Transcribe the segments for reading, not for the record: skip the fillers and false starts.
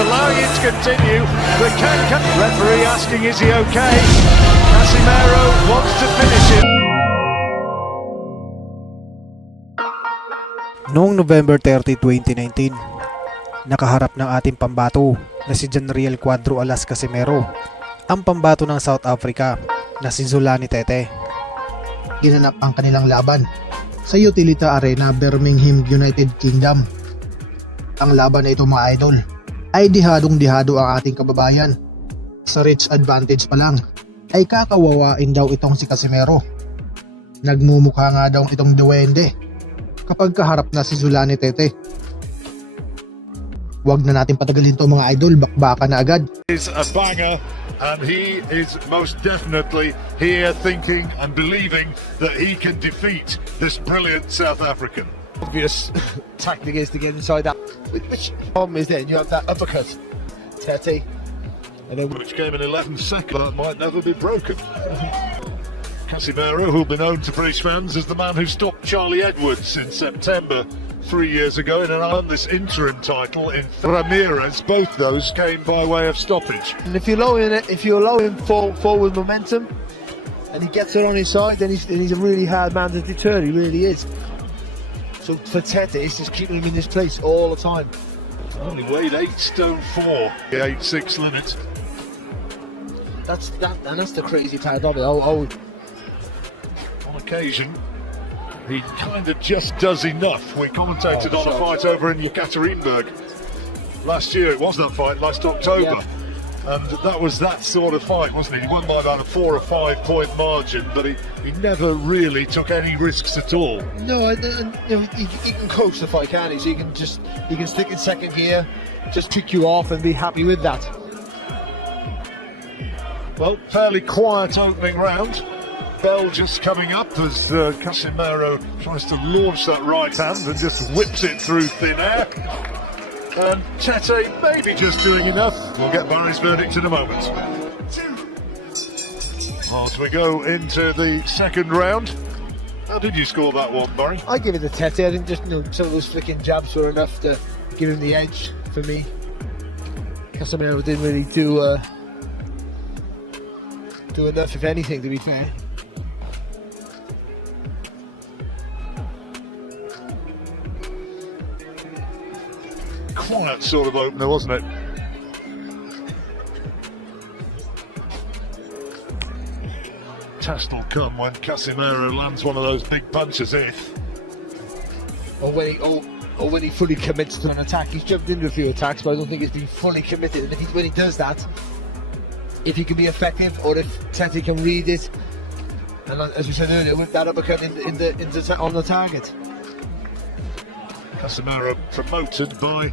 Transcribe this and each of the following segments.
allowing it to continue, but can referee asking is he okay? Casimero wants to finish it. Noong November 30, 2019, nakaharap ng ating pambato na si Riel Casimero ang pambato ng South Africa na si Zolani Tete. Ginanap ang kanilang laban sa Utilita Arena, Birmingham, United Kingdom. Ang laban na ito, mga idol, ay dihadong-dihado ang ating kababayan. Sa reach advantage pa lang ay kakawawain daw itong si Casimero. Nagmumukha nga daw itong duwende kapag kaharap na si Zolani Tete. Huwag na natin patagalin to, mga idol, bakbaka na agad. Is a banger, and he is most definitely here thinking and believing that he can defeat this brilliant South African. Obvious tactic is to get inside that. Which problem is then you have that uppercut, Tete, and then Which came in 11 seconds, that might never be broken. Casimero, who'll be known to British fans as the man who stopped Charlie Edwards in September 3 years ago in and won this interim title in Ramirez. Both those came by way of stoppage. and if you allow him forward momentum, and he gets it on his side, then he's a really hard man to deter. He really is. So for Tete, it's just keeping him in this place all the time. Only weighed 8 stone 4, the 8'6" limit. That's the crazy part of it. On occasion, he kind of just does enough. We commentated on a fight over in Yekaterinburg last year. It was that fight last October, and that was that sort of fight, wasn't it? He won by about a 4 or 5 point margin, but he never really took any risks at all. No, he can coach the fight, can't he? So he can stick in second gear, just kick you off, and be happy with that. Well, fairly quiet opening round. Bell just coming up as Casimero tries to launch that right hand and just whips it through thin air. And Tete maybe just doing enough. We'll get Barry's verdict in a moment. As we go into the second round, how did you score that one, Barry? I give it to Tete. I think just some of those flicking jabs were enough to give him the edge for me. Casimero didn't really do enough, if anything, to be fair. Quiet sort of opener, wasn't it? Test will come when Casimero lands one of those big punches in. Or when he fully commits to an attack. He's jumped into a few attacks, but I don't think he's been fully committed. And when he does that, if he can be effective, or if Tete can read it, and as we said earlier, with that uppercut on the target. Casimero promoted by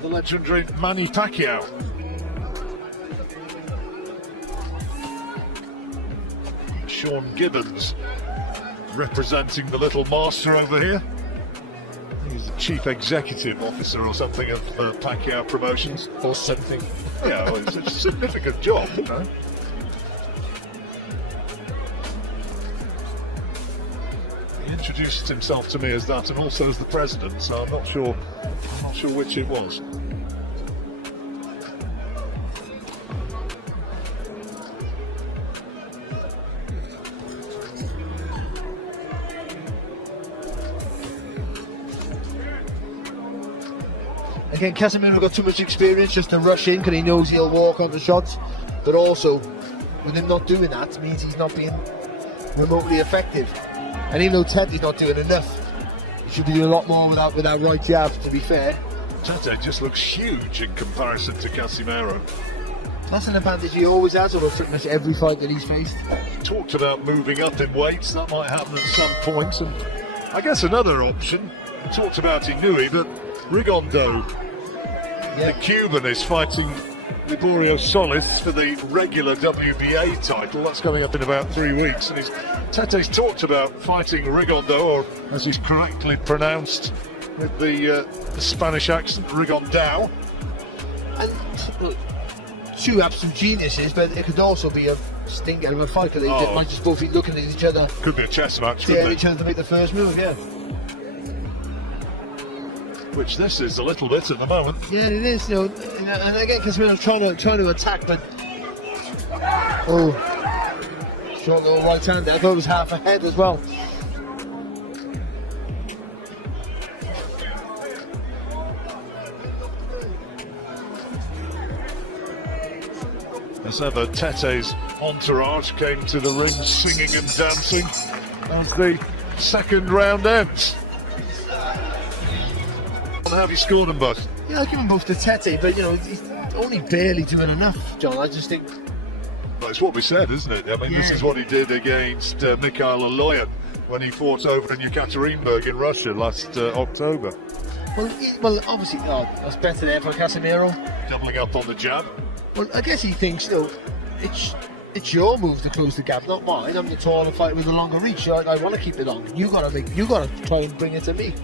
the legendary Manny Pacquiao. Sean Gibbons representing the little master over here. He's the chief executive officer or something of Pacquiao Promotions. Or something. Yeah, well, it's a significant job, you know. He introduced himself to me as that, and also as the president. So I'm not sure which it was. Again, Casimero got too much experience just to rush in because he knows he'll walk on the shots, but also with him not doing that means he's not being remotely effective. And even though Tete's not doing enough, he should be doing a lot more with that right jab, to be fair. Tete just looks huge in comparison to Casimero. That's an advantage he always has over pretty much every fight that he's faced. Talked about moving up in weights, that might happen at some point, and I guess another option, talked about Inui, but Rigondo, the Cuban, is fighting Liborio Solis for the regular WBA title. That's coming up in about 3 weeks, and Tete's talked about fighting Rigondo, or as he's correctly pronounced with the Spanish accent, Rigondao. And look, two absolute geniuses, but it could also be a stinker of a fight because they might just both be looking at each other. Could be a chess match, Daring each other to make the first move, yeah. which this is a little bit at the moment. Yeah, it is. You know, and again, Casimero trying to attack, but oh, short little right hand there. I thought it was half ahead as well. As ever, Tete's entourage came to the ring singing and dancing as the second round ends. Have you scored them both? Yeah, I give them both to Tete, but you know, he's only barely doing enough, John. I just think. Well, it's what we said, isn't it? I mean, this is what he did against Mikhail Aloyan when he fought over in Yekaterinburg in Russia last October. Well, obviously, that's better there for Casimero. Doubling up on the jab. Well, I guess he thinks, you know, it's your move to close the gap, not mine. I'm the taller fighter with a longer reach. I want to keep it long. You gotta try and bring it to me.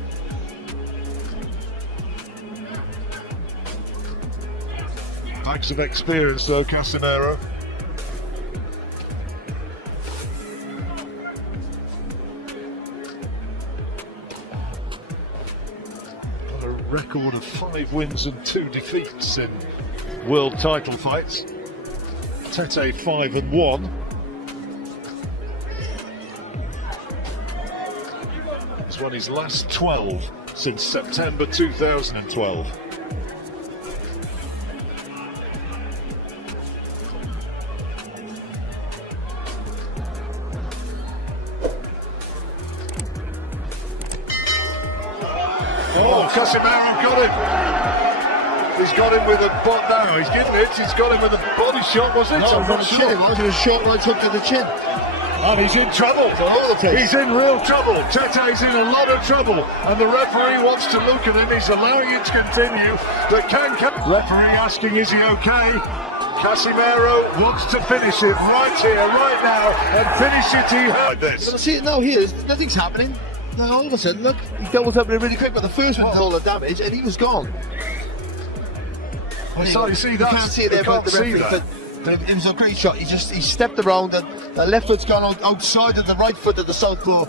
Packs of experience though, Casimero. Got a record of 5 wins and 2 defeats in world title fights. Tete 5-1. He's won his last 12 since September 2012. Oh, Casimero got him. He's got him with a bot now. He's getting it. He's got him with a body shot, was it? No, I'm not sure. It was a short right hook to the chin. And he's in trouble. He's in real trouble. Tete's in a lot of trouble. And the referee wants to look at him. He's allowing it to continue. But referee asking, is he okay? Casimero wants to finish it right here, right now, and finish it like this. You'll see it now here. Nothing's happening. Now all of a sudden, look, he doubles up really quick, but the first one did all the damage, and he was gone. So you see that? You can't see it there, but the referee. But it was a great shot. He stepped around, and the left foot's gone outside of the right foot of the southpaw.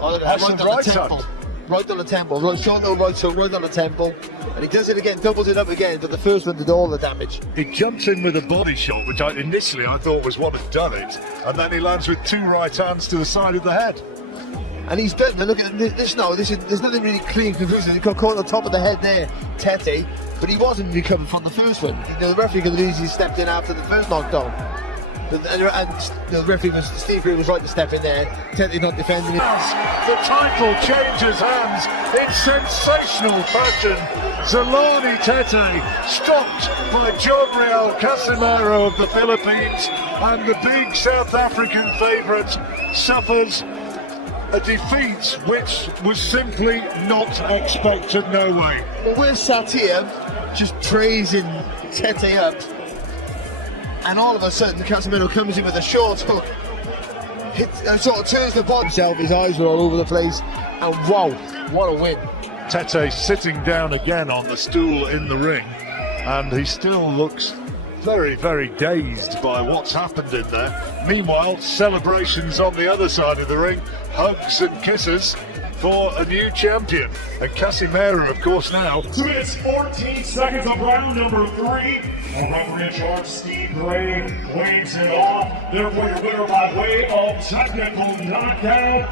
Right on the temple. Right on the temple. Right, short no right, so right on the temple. And he does it again, doubles it up again, but the first one did all the damage. He jumps in with a body shot, which initially I thought was what had done it, and then he lands with 2 right hands to the side of the head. And he's done. Look at this now. There's nothing really clean conclusive. He got caught on the top of the head there, Tete, but he wasn't recovered from the first one. You know, the referee could have easily stepped in after the first knockdown. And the referee Steve Green was right to step in there. Tete not defending it. The title changes hands in sensational fashion. Zolani Tete stopped by John Riel Casimero of the Philippines, and the big South African favourite suffers a defeat which was simply not expected, no way. Well, we're sat here just praising Tete up, and all of a sudden Casimero comes in with a short hook, sort of turns the body himself, his eyes were all over the place, and wow, what a win. Tete sitting down again on the stool in the ring, and he still looks very, very dazed by what's happened in there. Meanwhile, celebrations on the other side of the ring, hugs and kisses for a new champion. And Casimero, of course, now. 2 minutes 14 seconds of round number 3. A referee in charge, Steve Gray, weighs it off. Therefore, your winner by way of technical knockout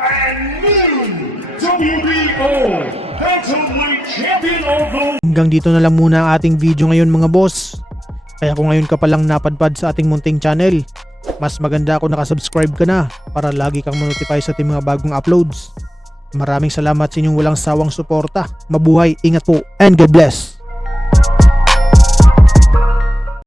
and new WBO Bantamweight Champion of the... Hanggang dito na lang muna ang ating video ngayon mga boss. Kaya kung ngayon ka palang napadpad sa ating munting channel, mas maganda kung nakasubscribe ka na para lagi kang ma-notify sa ating mga bagong uploads. Maraming salamat sa inyong walang sawang suporta. Mabuhay, ingat po, and God bless!